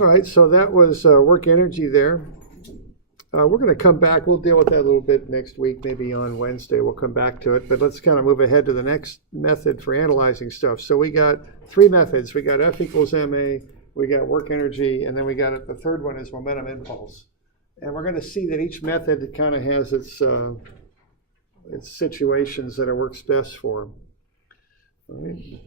All right, so that was work energy there. We're going to come back. We'll deal with that a little bit next week, maybe on Wednesday. We'll come back to it. But let's kind of move ahead to the next method for analyzing stuff. So we got three methods. We got F equals ma, we got work energy, and then we got it. The third one is momentum impulse. And we're going to see that each method kind of has its situations that it works best for. All right.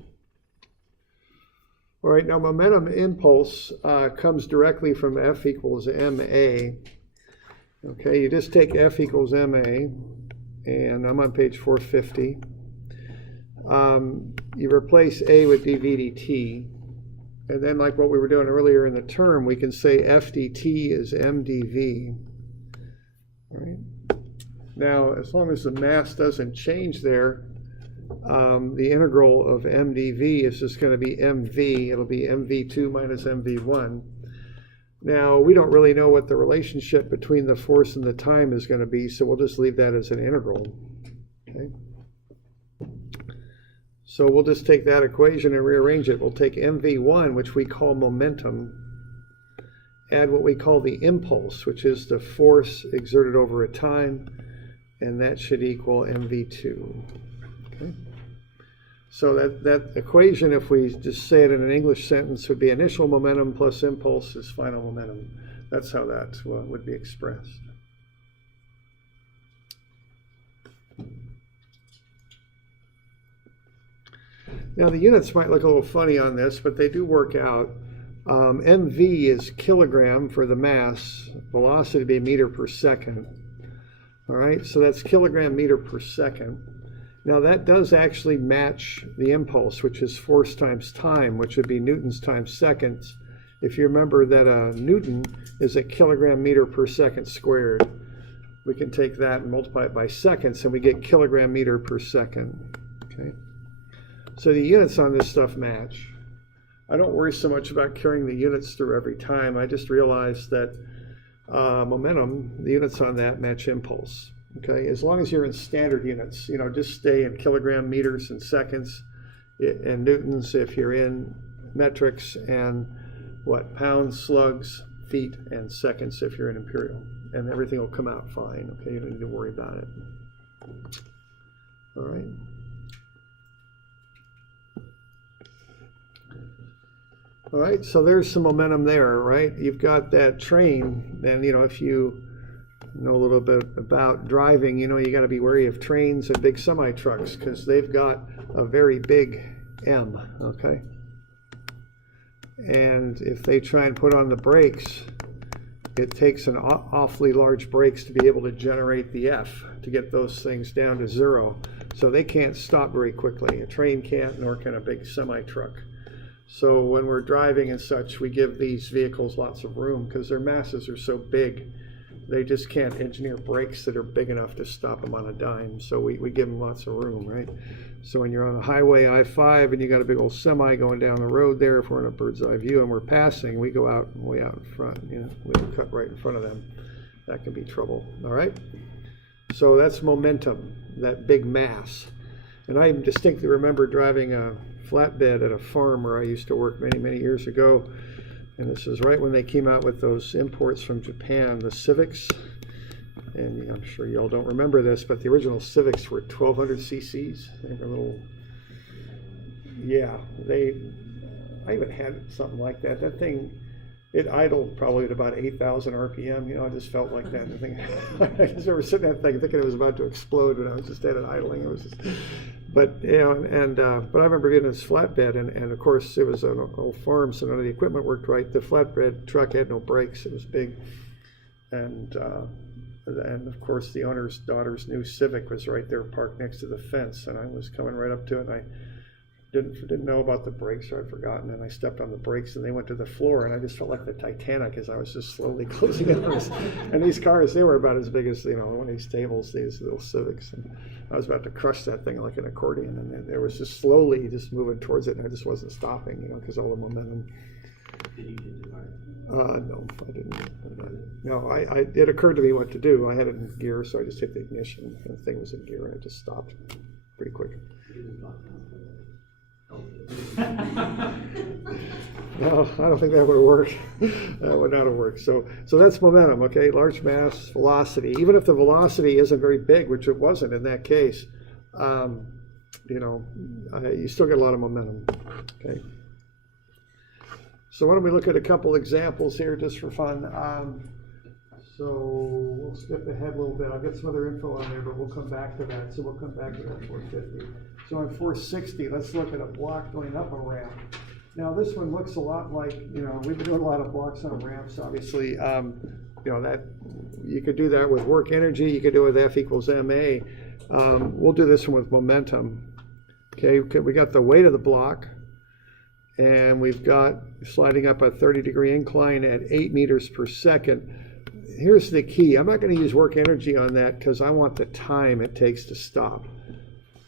All right, now momentum impulse comes directly from F equals ma. Okay, you just take F equals ma, and I'm on page 450. You replace A with dv dt, and then like what we were doing earlier in the term, we can say F dt is mdv. All right. Now, as long as the mass doesn't change there, the integral of mdv is just going to be mv. It'll be mv2 minus mv1. Now, we don't really know what the relationship between the force and the time is going to be, so we'll just leave that as an integral. Okay. So we'll just take that equation and rearrange it. We'll take mv1, which we call momentum, add what we call the impulse, which is the force exerted over a time, and that should equal mv2. Okay. So that equation, if we just say it in an English sentence, would be initial momentum plus impulse is final momentum. That's how that would be expressed. Now the units might look a little funny on this, but they do work out. MV is kilogram for the mass, velocity would be meter per second. All right, so that's kilogram meter per second. Now that does actually match the impulse, which is force times time, which would be newtons times seconds. If you remember that a newton is a kilogram meter per second squared, we can take that and multiply it by seconds, and we get kilogram meter per second. Okay. So the units on this stuff match. I don't worry so much about carrying the units through every time. I just realized that momentum, the units on that match impulse. Okay, as long as you're in standard units, just stay in kilogram meters and seconds, and newtons if you're in metrics, and pounds, slugs, feet, and seconds if you're in imperial, and everything will come out fine. Okay, you don't need to worry about it. All right. All right, so there's some momentum there, right? You've got that train, and if you know a little bit about driving, you got to be wary of trains and big semi-trucks because they've got a very big M, okay? And if they try and put on the brakes, it takes an awfully large brakes to be able to generate the F, to get those things down to zero. So they can't stop very quickly. A train can't, nor can a big semi-truck. So when we're driving and such, we give these vehicles lots of room because their masses are so big. They just can't engineer brakes that are big enough to stop them on a dime. So we give them lots of room, right? So when you're on the highway I-5 and you got a big old semi going down the road there, if we're in a bird's eye view and we're passing, we go out way out in front. We cut right in front of them. That can be trouble. All right. So that's momentum, that big mass. And I distinctly remember driving a flatbed at a farm where I used to work many, many years ago. And this is right when they came out with those imports from Japan, the Civics. And I'm sure you all don't remember this, but the original Civics were 1,200 cc's. They were a little, I even had something like that. That thing, it idled probably at about 8,000 RPM. I just felt like that. I just remember sitting in that thing thinking it was about to explode when I was just at it idling. It was just, but but I remember getting this flatbed, and of course it was an old farm, so none of the equipment worked right. The flatbed truck had no brakes. It was big, and of course the owner's daughter's new Civic was right there parked next to the fence, and I was coming right up to it, and I didn't know about the brakes, or I'd forgotten, and I stepped on the brakes and they went to the floor, and I just felt like the Titanic as I was just slowly closing in on this. And these cars, they were about as big as one of these tables, these little Civics, and I was about to crush that thing like an accordion, and it was just slowly just moving towards it, and I just wasn't stopping, because all the momentum. Did you get the fire? No, I didn't. No, it occurred to me what to do. I had it in gear, so I just hit the ignition, and the thing was in gear, and it just stopped pretty quick. No, I don't think that would work. That would not have worked. So that's momentum, okay? Large mass, velocity. Even if the velocity isn't very big, which it wasn't in that case, you still get a lot of momentum, okay? So why don't we look at a couple examples here just for fun. So we'll skip ahead a little bit. I'll get some other info on there, but we'll come back to that. So we'll come back to that 450. So on 460, let's look at a block going up a ramp. Now this one looks a lot like, we've been doing a lot of blocks on ramps, obviously. That you could do that with work energy. You could do it with F equals ma. We'll do this one with momentum. Okay, we got the weight of the block, and we've got sliding up a 30-degree incline at 8 meters per second. Here's the key. I'm not going to use work energy on that because I want the time it takes to stop.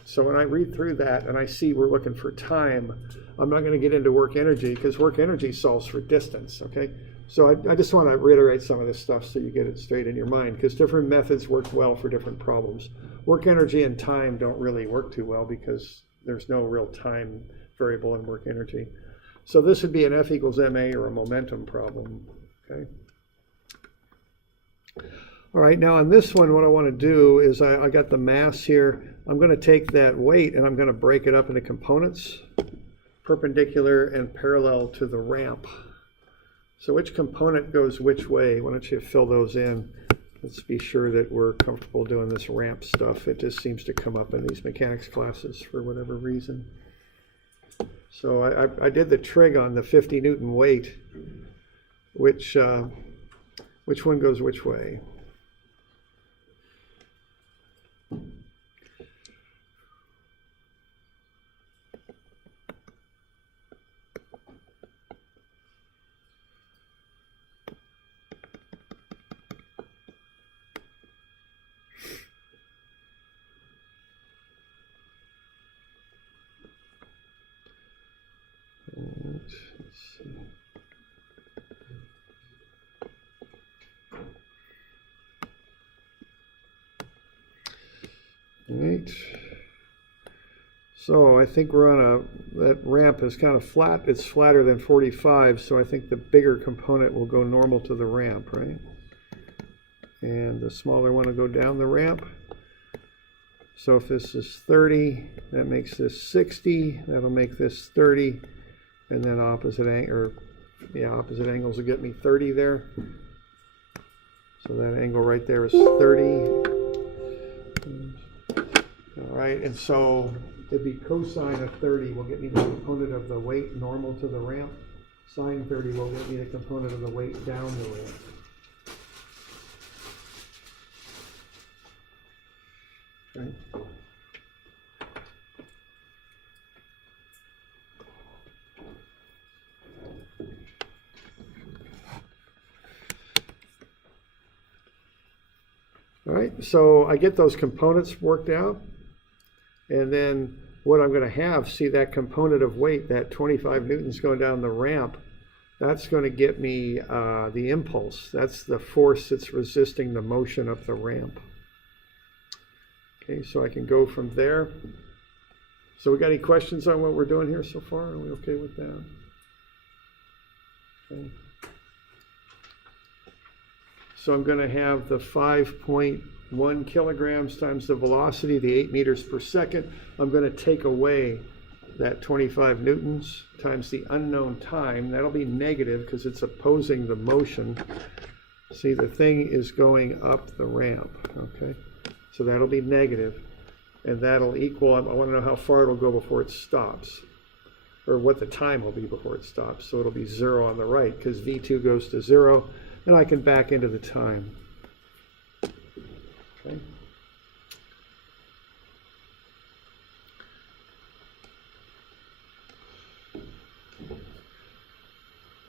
So when I read through that and I see we're looking for time, I'm not going to get into work energy because work energy solves for distance, okay? So I just want to reiterate some of this stuff so you get it straight in your mind, because different methods work well for different problems. Work energy and time don't really work too well because there's no real time variable in work energy. So this would be an F equals ma or a momentum problem, okay? All right, now on this one, what I want to do is I got the mass here. I'm going to take that weight and I'm going to break it up into components, perpendicular and parallel to the ramp. So which component goes which way? Why don't you fill those in? Let's be sure that we're comfortable doing this ramp stuff. It just seems to come up in these mechanics classes for whatever reason. So I did the trig on the 50 Newton weight. Which one goes which way? Let's see. Right. So I think we're on that ramp is kind of flat. It's flatter than 45, so I think the bigger component will go normal to the ramp, right? And the smaller one will go down the ramp. So if this is 30, that makes this 60. That'll make this 30. And then opposite angles will get me 30 there. So that angle right there is 30. All right, and so it'd be cosine of 30 will get me the component of the weight normal to the ramp. Sine 30 will get me the component of the weight down the ramp. Okay. All right, so I get those components worked out, and then what I'm going to have, see that component of weight, that 25 newtons going down the ramp, that's going to get me the impulse. That's the force that's resisting the motion up the ramp. Okay, so I can go from there. So we got any questions on what we're doing here so far? Are we okay with that? Okay. So I'm going to have the 5.1 kilograms times the velocity, the 8 meters per second. I'm going to take away that 25 newtons times the unknown time. That'll be negative because it's opposing the motion. See, the thing is going up the ramp, okay? So that'll be negative, and that'll equal, I want to know how far it'll go before it stops, or what the time will be before it stops. So it'll be 0 on the right because V2 goes to 0, and I can back into the time. Okay.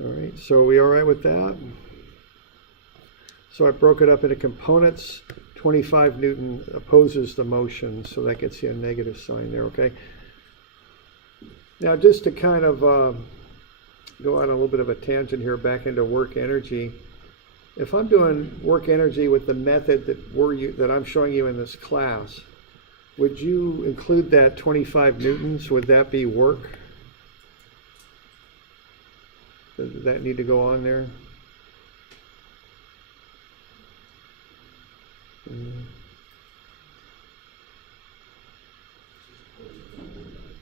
All right, so are we all right with that? So I broke it up into components. 25 Newton opposes the motion, so that gets you a negative sign there, okay? Now, just to kind of go on a little bit of a tangent here back into work energy, if I'm doing work energy with the method that I'm showing you in this class, would you include that 25 newtons? Would that be work? Does that need to go on there?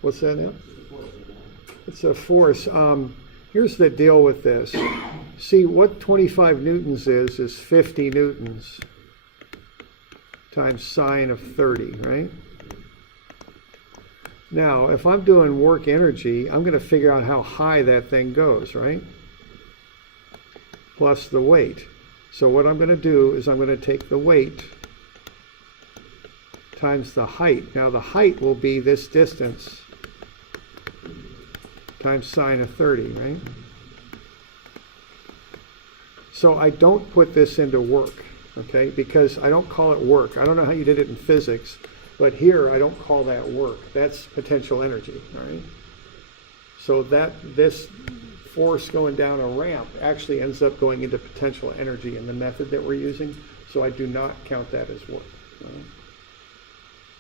What's that now? It's a force. Here's the deal with this. See, what 25 newtons is 50 newtons times sine of 30, right? Now, if I'm doing work energy, I'm going to figure out how high that thing goes, right? Plus the weight. So what I'm going to do is I'm going to take the weight times the height. Now the height will be this distance times sine of 30, right? So I don't put this into work, okay? Because I don't call it work. I don't know how you did it in physics, but here I don't call that work. That's potential energy, all right? So this force going down a ramp actually ends up going into potential energy in the method that we're using. So I do not count that as work. All right?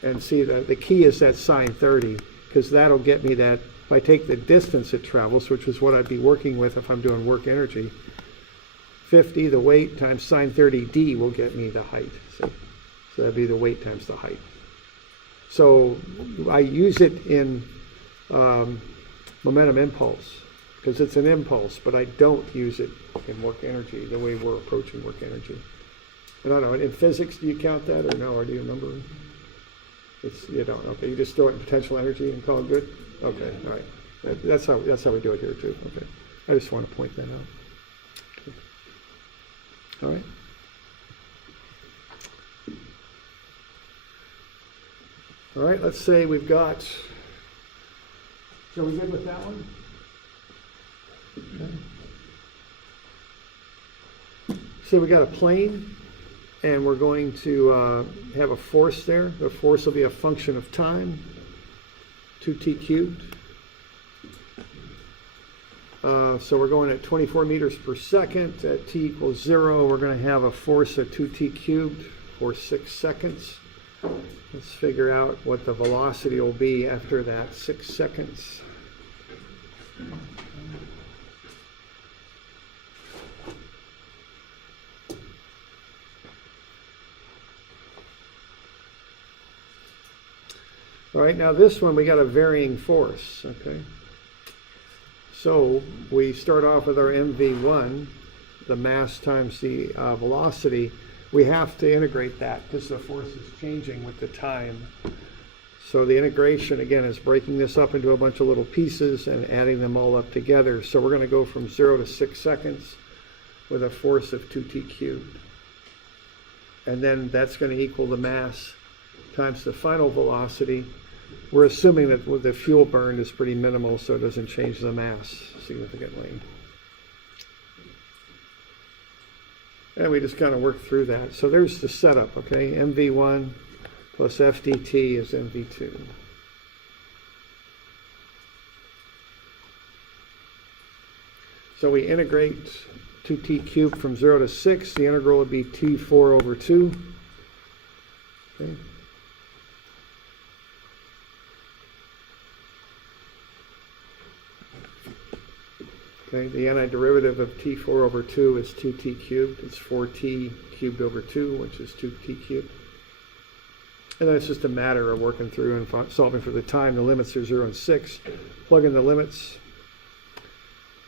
And see, the key is that sine 30, because that'll get me that. If I take the distance it travels, which is what I'd be working with if I'm doing work energy, 50, the weight, times sine 30d will get me the height. See? So that'd be the weight times the height. So I use it in momentum impulse, because it's an impulse, but I don't use it in work energy the way we're approaching work energy. I don't know, in physics, do you count that or no, or do you remember? You don't, okay, you just throw it in potential energy and call it good? Okay, all right. That's how we do it here too, okay. I just want to point that out. Okay. All right. All right, let's say we've got, so we good with that one? Okay. So we got a plane, and we're going to have a force there. The force will be a function of time, 2t cubed. So we're going at 24 meters per second. At t equals 0, we're going to have a force of 2t cubed for 6 seconds. Let's figure out what the velocity will be after that 6 seconds. All right, now this one we got a varying force, okay? So we start off with our mv1, the mass times the velocity. We have to integrate that because the force is changing with the time. So the integration, again, is breaking this up into a bunch of little pieces and adding them all up together. So we're going to go from 0 to 6 seconds with a force of 2t cubed. And then that's going to equal the mass times the final velocity. We're assuming that the fuel burn is pretty minimal, so it doesn't change the mass significantly. And we just kind of work through that. So there's the setup, okay? mv1 plus fdt is mv2. So we integrate 2t cubed from 0 to 6. The integral would be t4 over 2. Okay. Okay, the antiderivative of t4 over 2 is 2t cubed. It's 4t cubed over 2, which is 2t cubed. And then it's just a matter of working through and solving for the time. The limits are 0 and 6. Plug in the limits.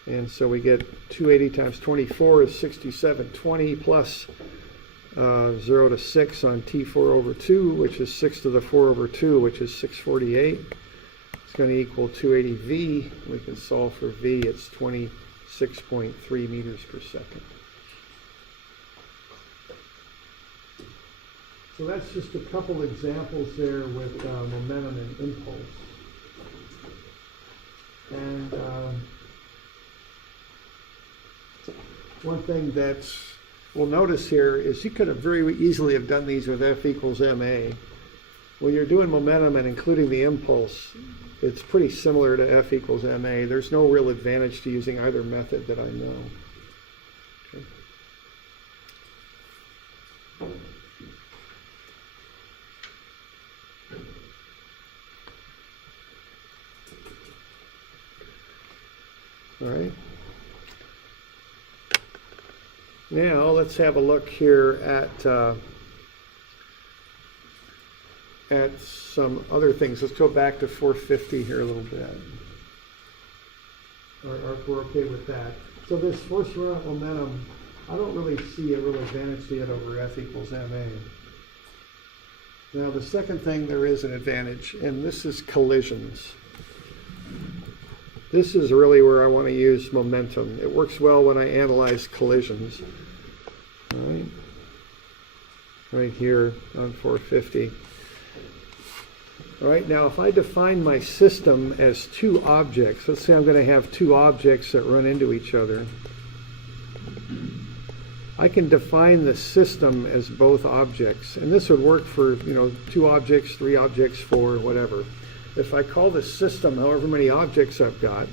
And so we get 280 times 24 is 6720 plus 0 to 6 on t4 over 2, which is 6 to the 4 over 2, which is 648. It's going to equal 280 V. We can solve for V. It's 26.3 meters per second. So that's just a couple examples there with momentum and impulse. And one thing that we'll notice here is you could have very easily have done these with F equals ma. When you're doing momentum and including the impulse, it's pretty similar to F equals ma. There's no real advantage to using either method that I know. Okay. All right. Now let's have a look here at some other things. Let's go back to 450 here a little bit. Or if we're okay with that. So this force around momentum, I don't really see a real advantage to it over F equals ma. Now the second thing, there is an advantage, and this is collisions. This is really where I want to use momentum. It works well when I analyze collisions. All right, right here on 450. All right, now if I define my system as two objects, let's say I'm going to have two objects that run into each other. I can define the system as both objects, and this would work for, you know, 2 objects, 3 objects, 4, whatever. If I call the system however many objects I've got,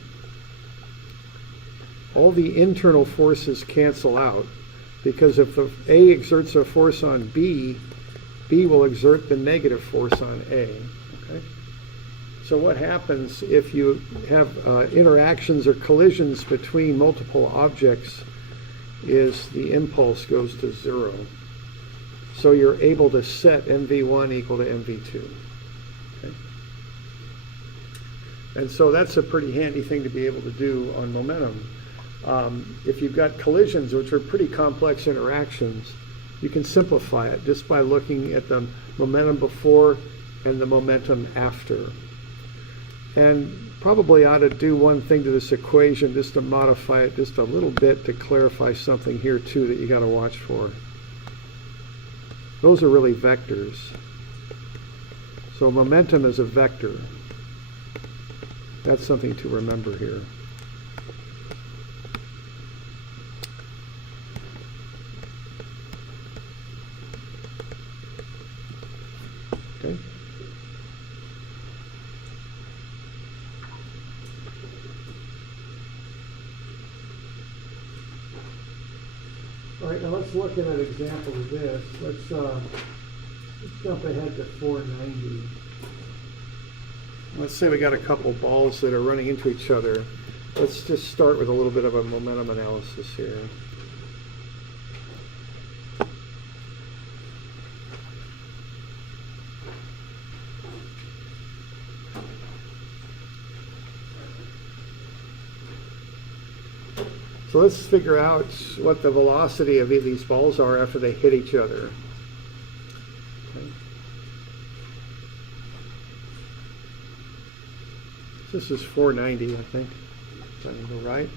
all the internal forces cancel out, because if the A exerts a force on B, B will exert the negative force on A. Okay? So what happens if you have interactions or collisions between multiple objects is the impulse goes to 0. So you're able to set MV1 equal to MV2. Okay? And so that's a pretty handy thing to be able to do on momentum. If you've got collisions, which are pretty complex interactions, you can simplify it just by looking at the momentum before and the momentum after. And probably ought to do one thing to this equation just to modify it just a little bit to clarify something here too that you got to watch for. Those are really vectors. So momentum is a vector. That's something to remember here. Okay. All right, now let's look at an example of this. Let's jump ahead to 490. Let's say we got a couple balls that are running into each other. Let's just start with a little bit of a momentum analysis here. So let's figure out what the velocity of these balls are after they hit each other. Okay. This is 490, I think. Is that right?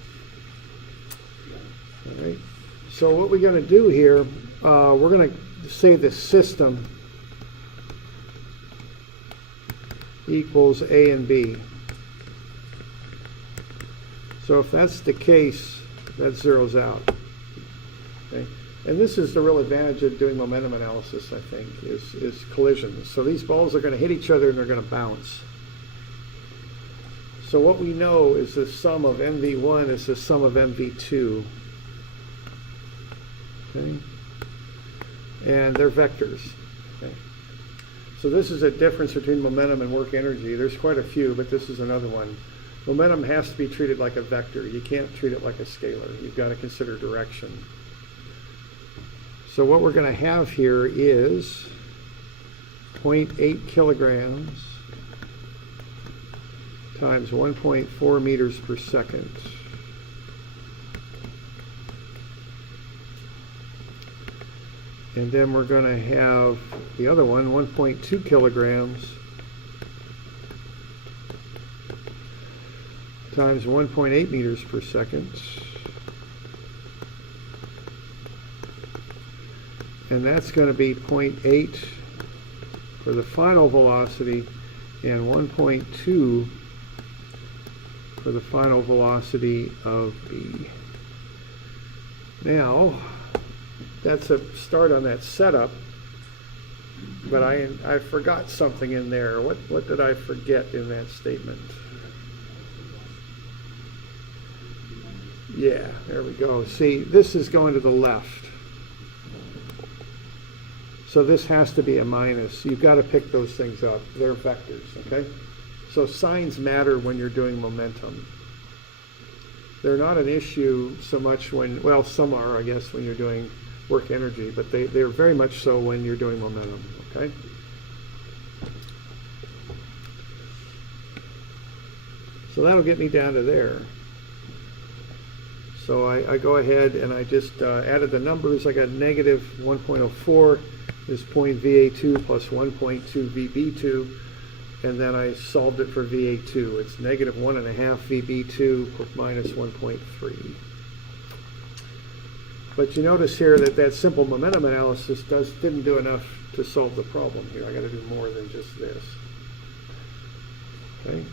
All right. So what we're going to do here, we're going to say the system equals A and B. So if that's the case, that zeroes out. Okay? And this is the real advantage of doing momentum analysis, I think, is collisions. So these balls are going to hit each other and they're going to bounce. So what we know is the sum of MV1 is the sum of MV2. Okay? And they're vectors. Okay? So this is a difference between momentum and work energy. There's quite a few, but this is another one. Momentum has to be treated like a vector. You can't treat it like a scalar. You've got to consider direction. So what we're going to have here is 0.8 kilograms times 1.4 meters per second. And then we're going to have the other one, 1.2 kilograms times 1.8 meters per second. And that's going to be 0.8 for the final velocity and 1.2 for the final velocity of B. Now, that's a start on that setup, but I forgot something in there. What did I forget in that statement? Yeah, there we go. See, this is going to the left. So this has to be a minus. You've got to pick those things up. They're vectors, okay? So signs matter when you're doing momentum. They're not an issue so much when, well, some are, I guess, when you're doing work energy, but they're very much so when you're doing momentum, okay? So that'll get me down to there. So I go ahead and I just added the numbers. I got negative 1.04 is point VA2 plus 1.2 VB2, and then I solved it for VA2. It's negative 1.5 VB2 plus minus 1.3. But you notice here that that simple momentum analysis didn't do enough to solve the problem here. I got to do more than just this. Okay.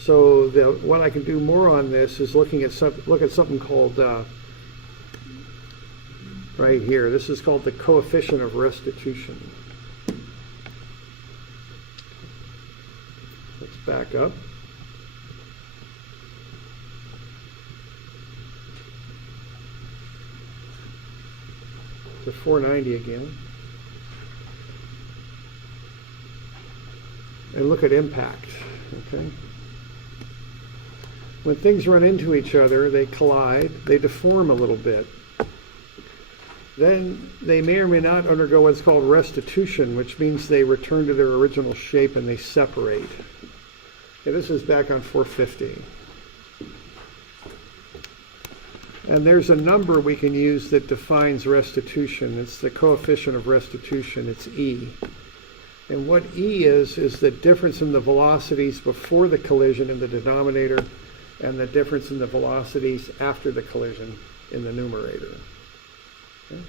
So what I can do more on this is look at something called right here. This is called the coefficient of restitution. Let's back up. To 490 again. And look at impact. Okay. When things run into each other, they collide, they deform a little bit. Then they may or may not undergo what's called restitution, which means they return to their original shape and they separate. Okay, this is back on 450. And there's a number we can use that defines restitution. It's the coefficient of restitution. It's E. And what E is the difference in the velocities before the collision in the denominator and the difference in the velocities after the collision in the numerator. Okay.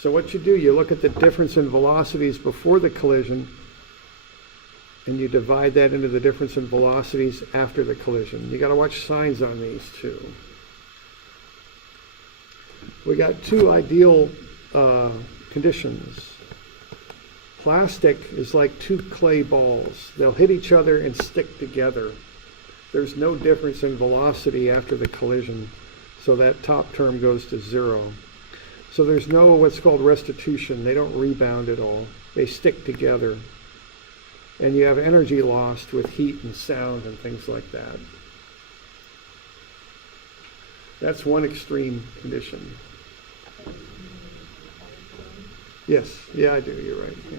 So what you do, you look at the difference in velocities before the collision and you divide that into the difference in velocities after the collision. You got to watch signs on these too. We got two ideal conditions. Plastic is like two clay balls. They'll hit each other and stick together. There's no difference in velocity after the collision, so that top term goes to 0. So there's no what's called restitution. They don't rebound at all. They stick together. And you have energy lost with heat and sound and things like that. That's one extreme condition. Yes, yeah, I do, you're right. Yeah.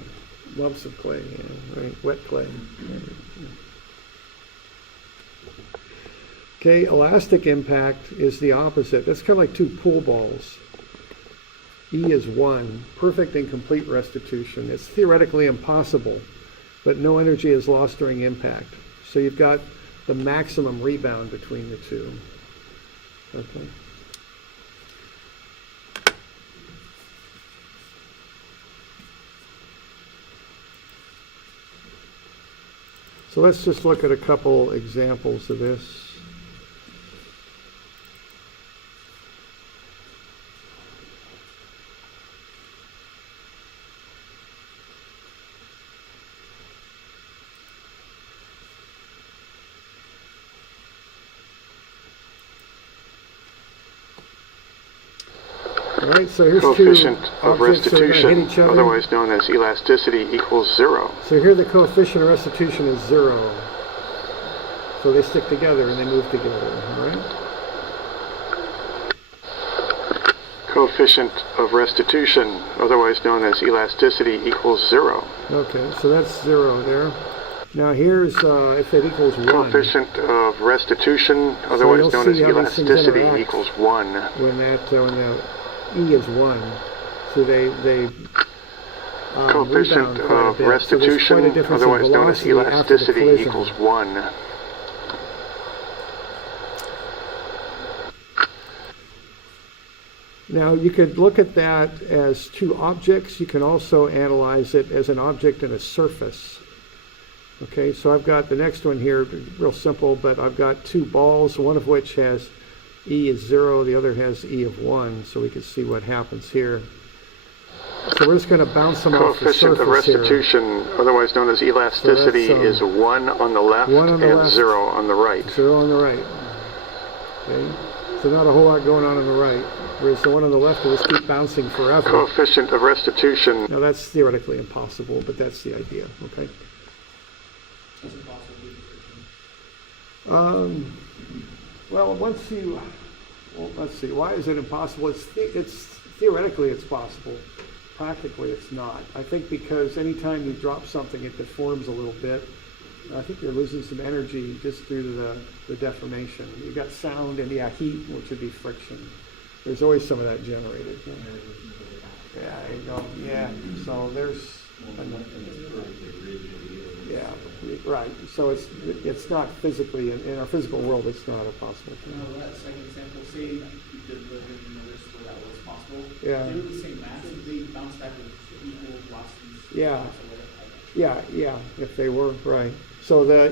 Lumps of clay, yeah, right, wet clay. Yeah. Okay, elastic impact is the opposite. That's kind of like two pool balls. E is 1, perfect and complete restitution. It's theoretically impossible, but no energy is lost during impact. So you've got the maximum rebound between the two. Okay. So let's just look at a couple examples of this. All right, so here's coefficient two of objects that are going to hit restitution, each other. otherwise known as elasticity, equals 0. So here the coefficient of restitution is 0. So they stick together and they move together, all right? Coefficient of restitution, otherwise known as elasticity, equals 0. Okay, so that's 0 there. Now here's if it equals 1. Coefficient of restitution, otherwise you'll known as see how these things elasticity, interact. equals 1. When the E is 1. So they Coefficient rebound quite a of bit. restitution, So there's quite a difference in otherwise known as velocity after the elasticity, collision. equals 1. Now you could look at that as two objects. You can also analyze it as an object and a surface. Okay, so I've got the next one here, real simple, but I've got two balls, one of which has E is 0, the other has E of 1, so we can see what happens here. So we're just going to bounce them off the Coefficient surface of restitution, otherwise known as elasticity, So that's, is 1 on the left 1 on the and left. 0 on the right. 0 on the right. Okay, so not a whole lot going on the right, whereas the one on the left will just keep bouncing forever. Coefficient of restitution. Now that's theoretically impossible, but that's the idea, okay? It's impossible to do Well, once you, well, let's see, why is it impossible? It's theoretically it's possible. Practically it's not. I think because anytime you drop something, it deforms a little bit. I think you're losing some energy just due to the deformation. You've got sound and heat, which would be friction. There's always some of that generated. Yeah, there you go. Yeah, so there's, yeah, right. So it's not physically, in our physical world, it's not a possible thing. No, that second example, say you did live in a universe where that was possible. Yeah. They were the same mass, if they bounce back with equal velocities. Yeah. Yeah, if they were, right. So the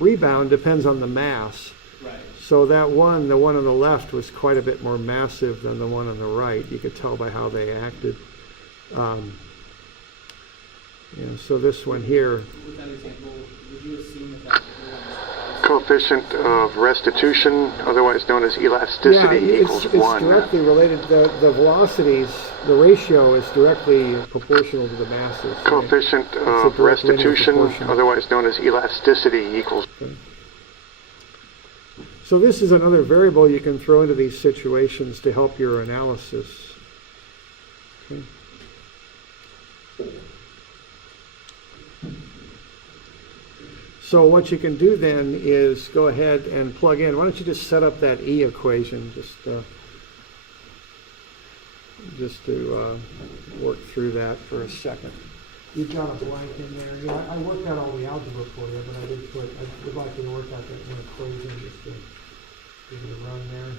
rebound depends on the mass. Right. So the one on the left was quite a bit more massive than the one on the right. You could tell by how they acted. So this one here. With that example, would you assume that Coefficient of restitution, otherwise known as elasticity, equals it's 1. directly related. The velocities, the ratio is directly proportional to the masses. Right? Coefficient It's of a direct linear restitution, proportion. otherwise known as elasticity, equals. So this is another variable you can throw into these situations to help your analysis. Okay. So what you can do then is go ahead and plug in. Why don't you just set up that E equation just to work through that for a second. You've got a blank in there. Yeah, I worked out all the algebra for you, but I would like to work out that one equation just to give it a run there.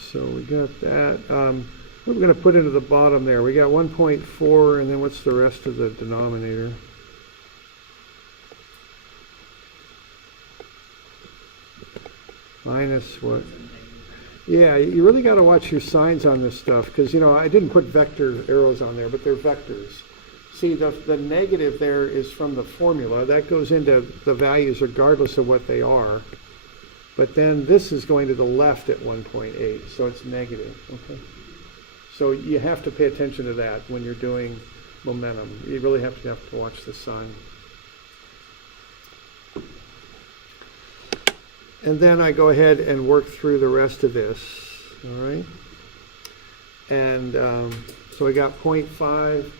So we got that. What are we going to put into the bottom there? We got 1.4, and then what's the rest of the denominator? Minus what? Yeah, you really got to watch your signs on this stuff, because, I didn't put vector arrows on there, but they're vectors. See, the negative there is from the formula. That goes into the values regardless of what they are. But then this is going to the left at 1.8, so it's negative, okay? So you have to pay attention to that when you're doing momentum. You really have to watch the sign. And then I go ahead and work through the rest of this, all right? And so we got 0.5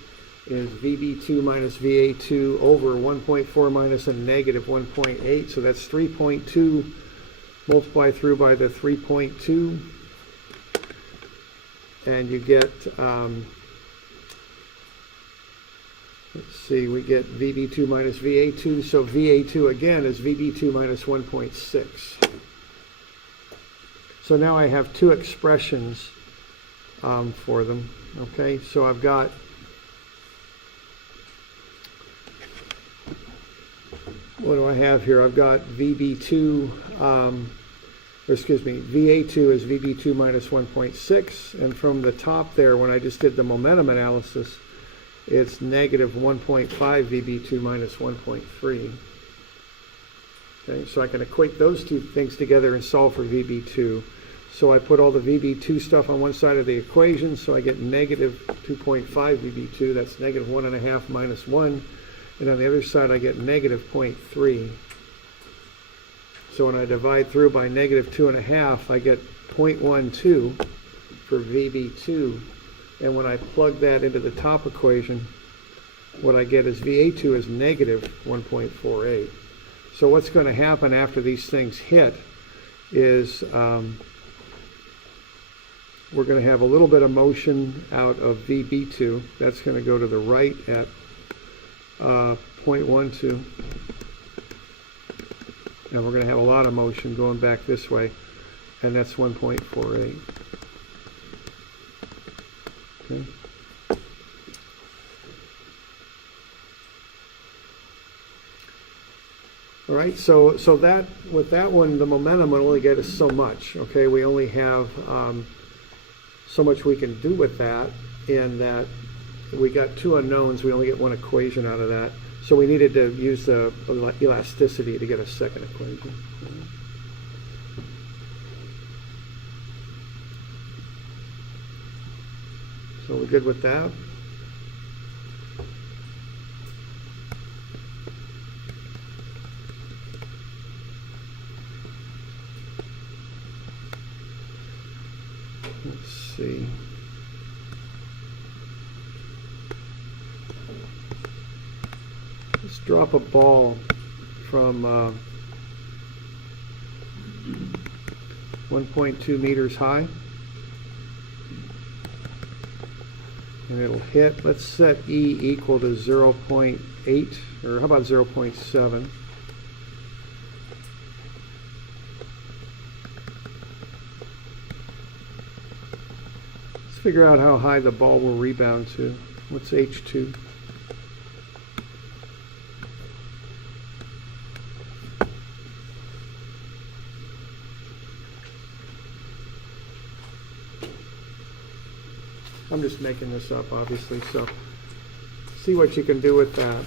is VB2 minus VA2 over 1.4 minus a negative 1.8, so that's 3.2. Multiply through by the 3.2, and you get, let's see, we get VB2 minus VA2, so VA2 again is VB2 minus 1.6. So now I have two expressions for them, okay? So I've got, what do I have here? I've got VB2, VA2 is VB2 minus 1.6, and from the top there, when I just did the momentum analysis, it's negative 1.5 VB2 minus 1.3. Okay, so I can equate those two things together and solve for VB2. So I put all the VB2 stuff on one side of the equation, so I get negative 2.5 VB2, that's negative 1.5 minus 1. and on the other side I get negative 0.3. So when I divide through by negative 2.5, I get 0.12 for VB2. And when I plug that into the top equation, what I get is VA2 is negative 1.48. So what's going to happen after these things hit is we're going to have a little bit of motion out of VB2. That's going to go to the right at 0.12. And we're going to have a lot of motion going back this way, and that's 1.48. Okay. All right, so that with that one, the momentum will only get us so much. Okay, we only have so much we can do with that, in that we got two unknowns. We only get one equation out of that. So we needed to use the elasticity to get a second equation. So we're good with that. Let's see. Let's drop a ball from 1.2 meters high. And it'll hit, let's set E equal to 0.8, or how about 0.7? Let's figure out how high the ball will rebound to. What's H2? I'm just making this up, obviously, so see what you can do with that.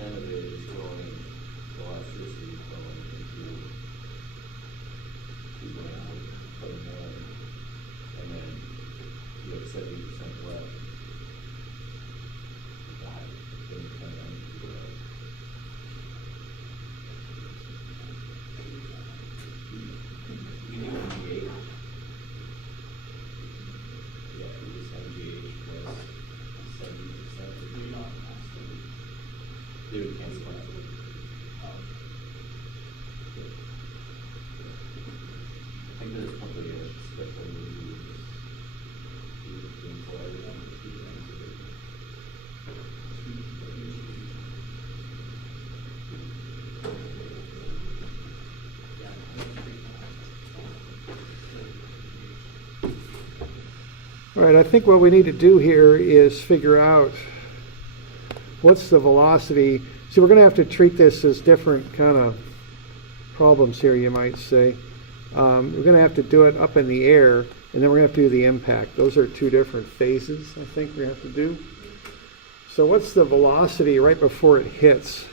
of it is going, the electricity is going into going out for the morning, and then you have 70% left. That, then you turn on to the you do MGH. Yeah, you just MGH plus 70%. You're not asking. They would cancel out. I think there's probably a special review for everyone. All right, I think what we need to do here is figure out what's the velocity. See, we're going to have to treat this as different kind of problems here, you might say. We're going to have to do it up in the air, and then we're going to have to do the impact. Those are two different phases, I think we have to do. So what's the velocity right before it hits?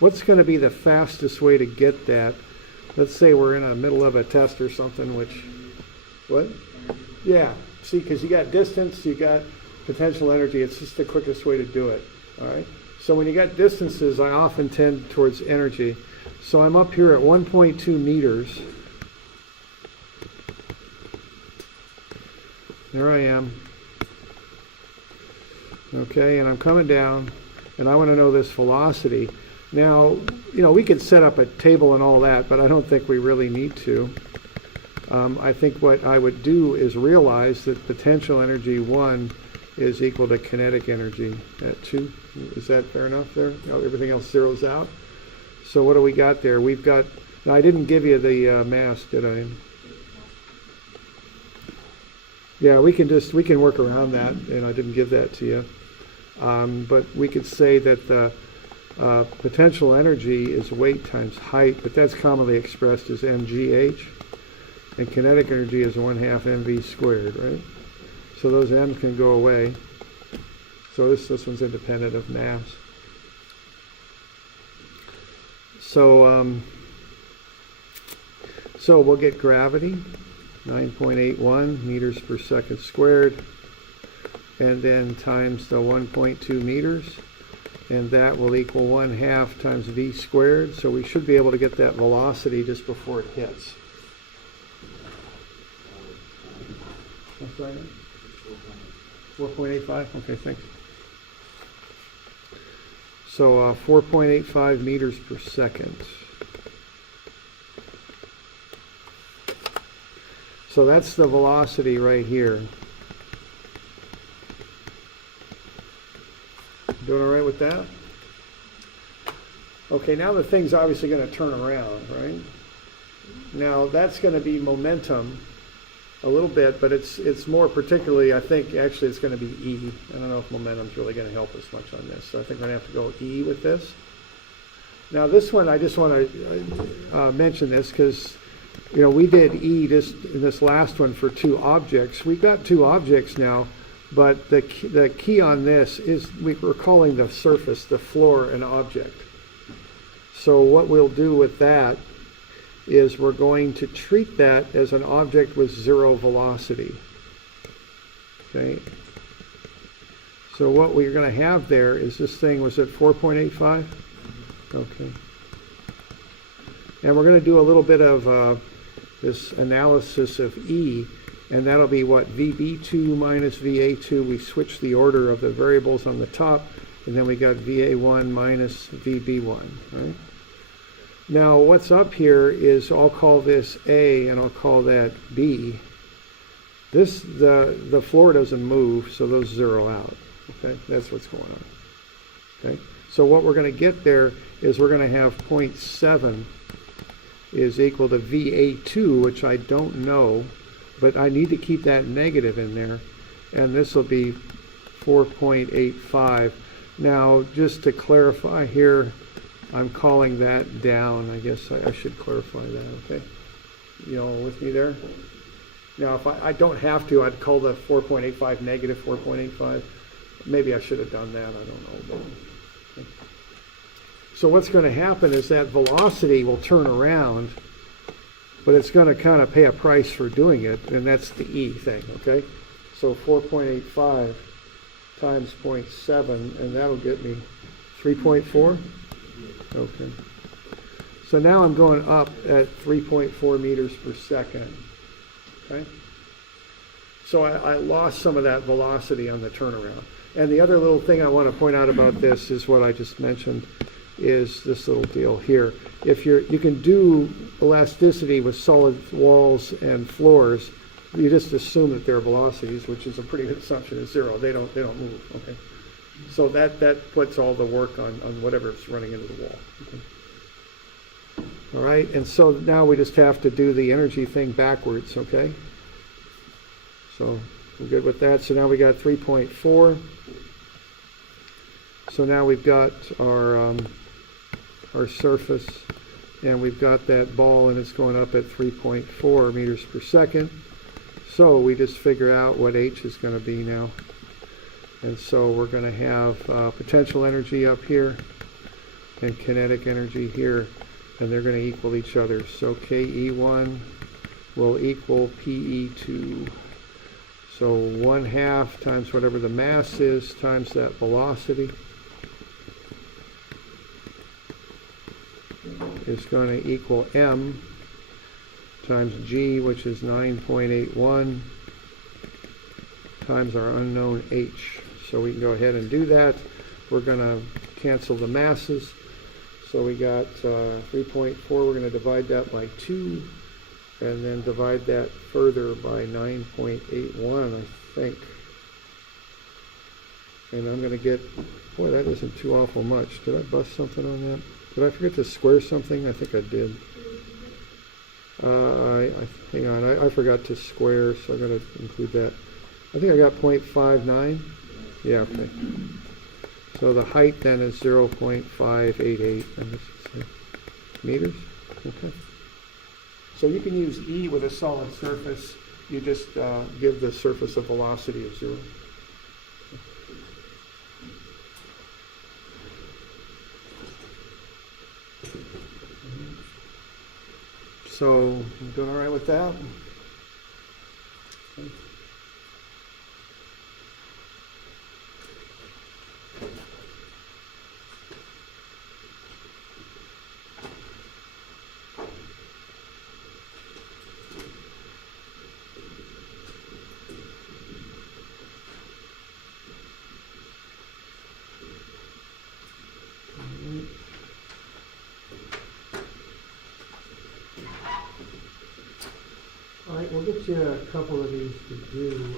What's going to be the fastest way to get that? Let's say we're in the middle of a test or something, which, what? Yeah, see, because you got distance, you got potential energy. It's just the quickest way to do it, all right? So when you got distances, I often tend towards energy. So I'm up here at 1.2 meters. There I am. Okay, and I'm coming down, and I want to know this velocity. Now, you know, we could set up a table and all that, but I don't think we really need to. I think what I would do is realize that potential energy 1 is equal to kinetic energy at 2. Is that fair enough there? No, everything else zeroes out. So what do we got there? We've got, now I didn't give you the mass, did I? Yeah, we can work around that, and I didn't give that to you. But we could say that the potential energy is weight times height, but that's commonly expressed as mgh. And kinetic energy is 1/2 mv squared, right? So those m's can go away. So this one's independent of mass. So so we'll get gravity, 9.81 meters per second squared, and then times the 1.2 meters, and that will equal 1/2 times v squared. So we should be able to get that velocity just before it hits. 4.85? Okay, thanks. So 4.85 meters per second. So that's the velocity right here. Doing all right with that? Okay, now the thing's obviously going to turn around, right? Now that's going to be momentum a little bit, but it's more particularly, I think, actually it's going to be E. I don't know if momentum's really going to help us much on this. So I think we're going to have to go E with this. Now this one, I just want to mention this because, you know, we did E just in this last one for 2 objects. We've got 2 objects now, but the key on this is we're calling the surface, the floor, an object. So what we'll do with that is we're going to treat that as an object with 0 velocity. Okay. So what we're going to have there is this thing was at 4.85? Okay. And we're going to do a little bit of this analysis of E, and that'll be what? VB2 minus VA2. We switch the order of the variables on the top, and then we got VA1 minus VB1, right? Now what's up here is, I'll call this A and I'll call that B. This, the floor doesn't move, so those zero out. Okay, that's what's going on. Okay, so what we're going to get there is we're going to have 0.7 is equal to VA2, which I don't know, but I need to keep that negative in there, and this will be 4.85. Now just to clarify here, I'm calling that down. I guess I should clarify that, okay? You all with me there? Now, if I don't have to, I'd call the 4.85 negative 4.85. Maybe I should have done that. I don't know. But, okay. So what's going to happen is that velocity will turn around, but it's going to kind of pay a price for doing it, and that's the E thing, okay? So 4.85 times 0.7, and that'll get me 3.4? Okay. So now I'm going up at 3.4 meters per second, okay? So I lost some of that velocity on the turnaround. And the other little thing I want to point out about this is what I just mentioned, is this little deal here. If you can do elasticity with solid walls and floors, you just assume that their velocities, which is a pretty good assumption, is zero. They don't move. Okay. So that puts all the work on whatever's running into the wall. Okay. All right, and so now we just have to do the energy thing backwards. Okay. So we're good with that. So now we got 3.4. So now we've got our surface, and we've got that ball, and it's going up at 3.4 meters per second. So we just figure out what H is going to be now. And so we're going to have potential energy up here and kinetic energy here, and they're going to equal each other. So KE1 will equal PE2. So 1/2 times whatever the mass is times that velocity is going to equal M times G, which is 9.81, times our unknown H. So we can go ahead and do that. We're going to cancel the masses. So we got 3.4. We're going to divide that by 2, and then divide that further by 9.81, I think. And I'm going to get, boy, that isn't too awful much. Did I bust something on that? Did I forget to square something? I think I did. Hang on, I forgot to square, so I'm going to include that. I think I got 0.59. Yeah, okay. So the height then is 0.588 meters. Okay. So you can use E with a solid surface. You just give the surface a velocity of 0. So, you doing all right with that? Okay. All right, we'll get you a couple of these to do.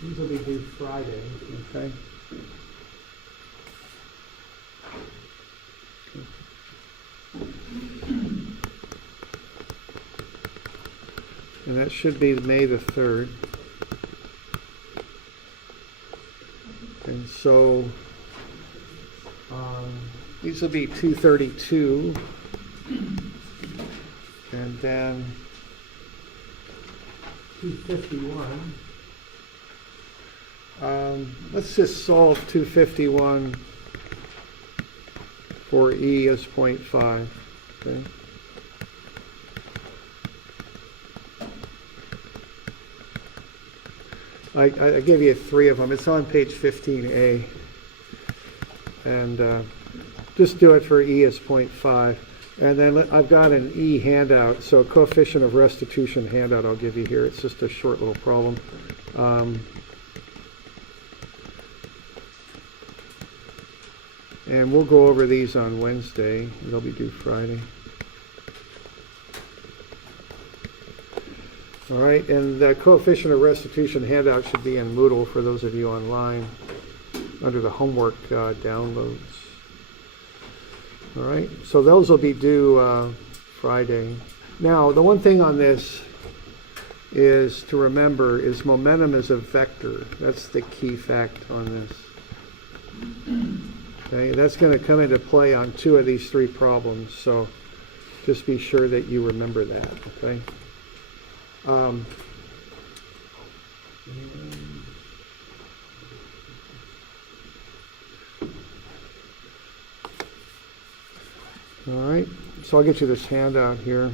These will be due Friday, okay? And that should be May the 3rd. And so these will be 232. And then 251. Let's just solve 251 for E as 0.5. Okay. I gave you 3 of them. It's on page 15A. And just do it for E as 0.5. And then I've got an E handout, so coefficient of restitution handout I'll give you here. It's just a short little problem. And we'll go over these on Wednesday. They'll be due Friday. All right, and the coefficient of restitution handout should be in Moodle for those of you online under the homework downloads. All right, so those will be due Friday. Now, the one thing on this is to remember is momentum is a vector. That's the key fact on this. Okay, that's going to come into play on 2 of these 3 problems, so just be sure that you remember that, okay? All right, so I'll get you this handout here.